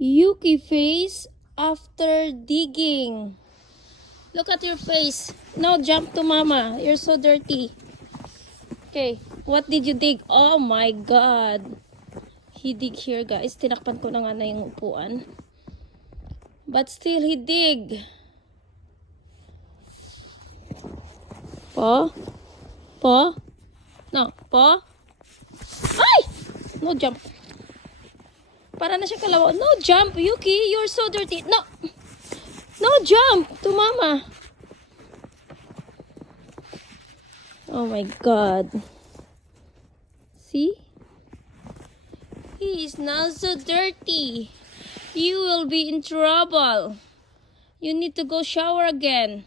YuKi face after digging. Look at your face. No, jump to mama. You're so dirty. Okay, what did you dig? Oh my god. He dig here, guys. Tinakpan ko na nga na yung upuan. But still, he dig. Po? Po? No, po? Ay! No jump. Para na siya kalawa. No jump, YuKi. You're so dirty. No. No jump to mama. Oh my god. See? He is now so dirty. You will be in trouble. You need to go shower again.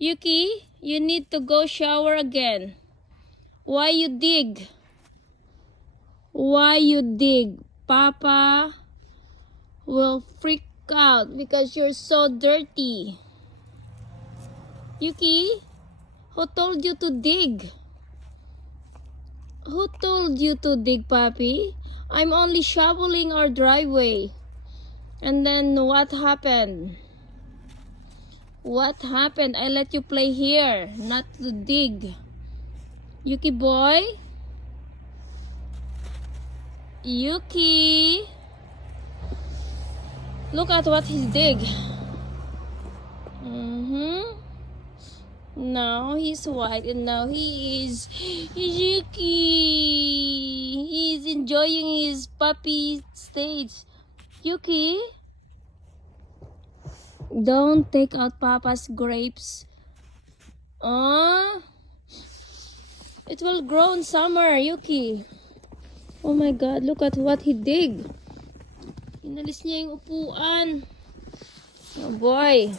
YuKi, you need to go shower again. Why you dig? Why you dig? Papa will freak out because you're so dirty. YuKi, who told you to dig? Who told you to dig, Papi? I'm only shoveling our driveway. And then what happened? What happened? I let you play here, not to dig. YuKi boy? YuKi? Look at what he's dig. Now he's white and now he's YuKi. He's enjoying his puppy stage. YuKi? Don't take out Papa's grapes. It will grow in summer, YuKi. Oh my god, look at what he dig. Inalis niya yung upuan. Oh boy.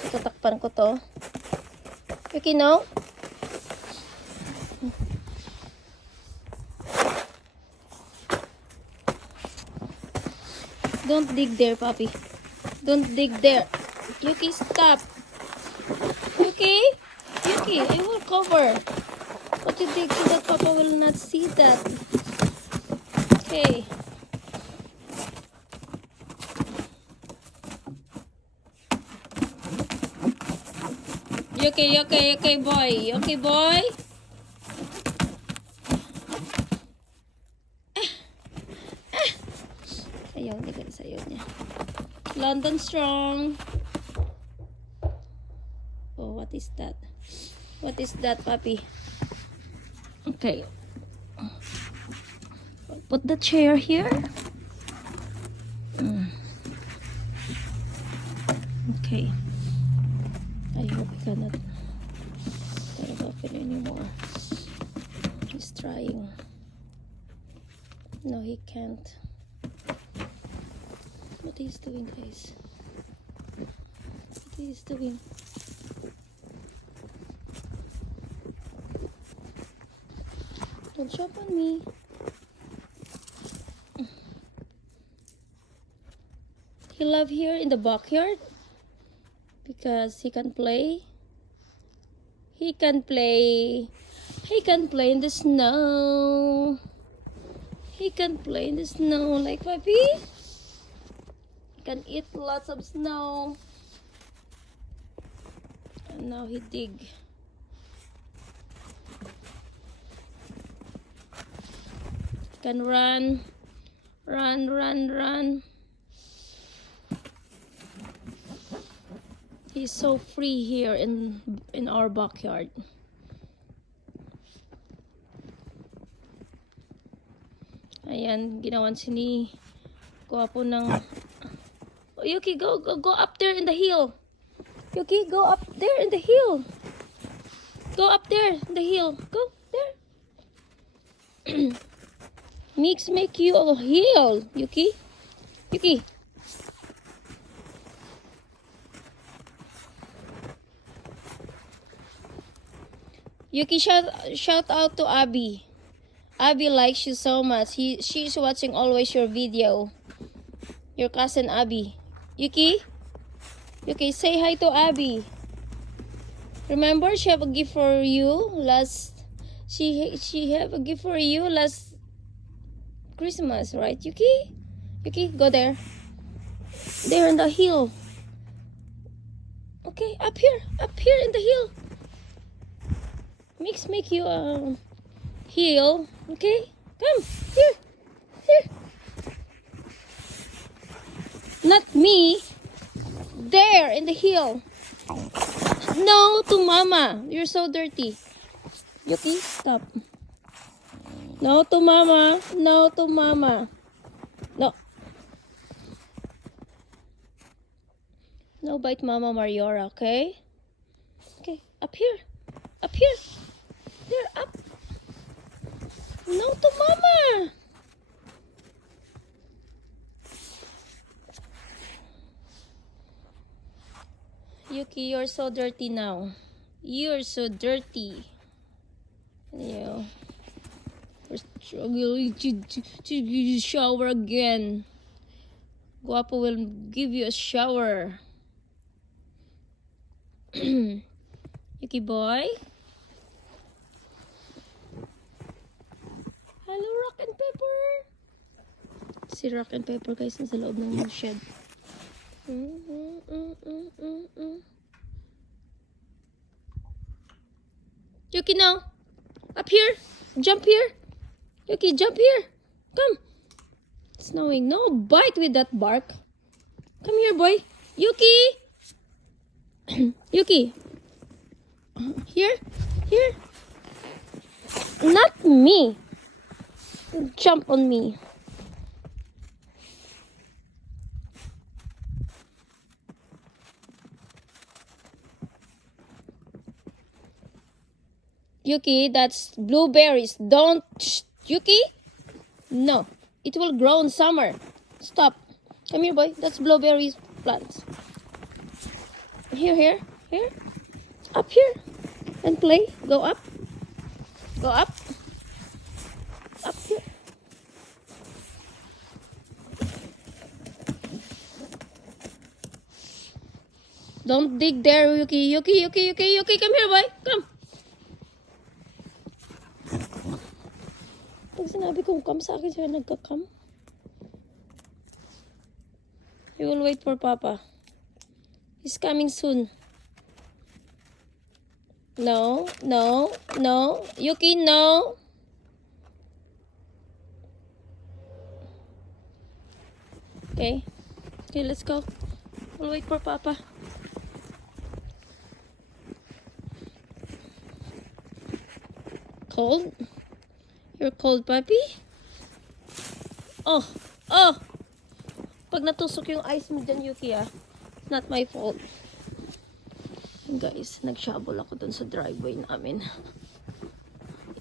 So, tatakpan ko to. YuKi, no? Don't dig there, Papi. Don't dig there. YuKi, stop. YuKi? YuKi, I will cover. What you dig so that Papa will not see that. Okay. YuKi boy. YuKi boy. Sayaw niya, guys. Sayaw niya. London strong. Oh, what is that? What is that, Papi? Okay. Put the chair here. Okay. I hope he cannot open anymore. He's trying. No, he can't. What he's doing, guys? What he's doing? Don't jump on me. He love here in the backyard because he can play. He can play. He can play in the snow. He can play in the snow like Papi. He can eat lots of snow. And now he dig. Can run. He's so free here in our backyard. Ayan, ginawan si ni Kuwapo ng oh, YuKi, go up there in the hill. YuKi, go up there in the hill. Go up there in the hill. Go there. Make you a hill, YuKi. YuKi. YuKi, shout out to Abby. Abby likes you so much. She's watching always your video. Your cousin Abby. YuKi? YuKi, say hi to Abby. Remember, she have a gift for you last. She have a gift for you last Christmas, right, Yuki? Yuki, go there. There in the hill. Okay, up here in the hill. Make you hill. Okay, come here. Not me. There in the hill. No, to mama. You're so dirty. Yuki, stop. No to mama. No to mama. No. No bite Mama Mariora, okay? Okay, up here. Up here. There, up. No to mama. Yuki, you're so dirty now. You're so dirty. You. We're struggling to shower again. Guapo will give you a shower. Yuki boy. Hello, Rock and Pepper. Si Rock and Pepper guys nasa loob ng shed. Yuki now. Up here. Jump here. Yuki, jump here. Come. It's snowing. No bite with that bark. Come here, boy. Yuki. Yuki. Here. Here. Not me. Jump on me. Yuki, that's blueberries. Don't, Yuki. No, it will grow in summer. Stop. Come here, boy. That's blueberries plants. Here. Up here. And play. Go up. Go up. Up here. Don't dig there, Yuki. Yuki. Come here, boy. Come. Pag sinabi kong come sa akin, siya nagka-come. You will wait for Papa. He's coming soon. No. Yuki, no. Okay, let's go. We'll wait for Papa. Cold? You're cold, puppy? Oh. Pag natusok yung ice mo dyan, Yuki, it's not my fault. Guys, nag-shovel ako dun sa driveway namin.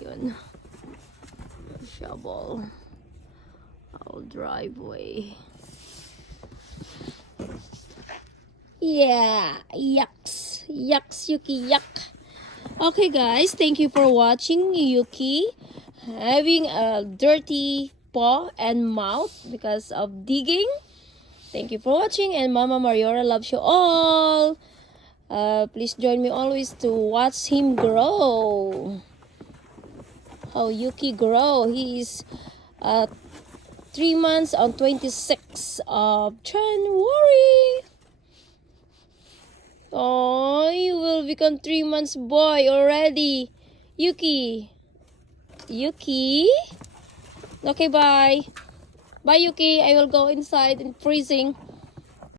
Yun. Shovel. Our driveway. Yeah. Yucks, Yuki, yuck. Okay, guys. Thank you for watching Yuki having a dirty paw and mouth because of digging. Thank you for watching, and Mama Mariora loves you all. Please join me always to watch him grow. How Yuki grow. He is 3 months on 26th of January. Oh, you will become 3 months boy already. Yuki. Okay, bye. Bye, Yuki. I will go inside and freezing.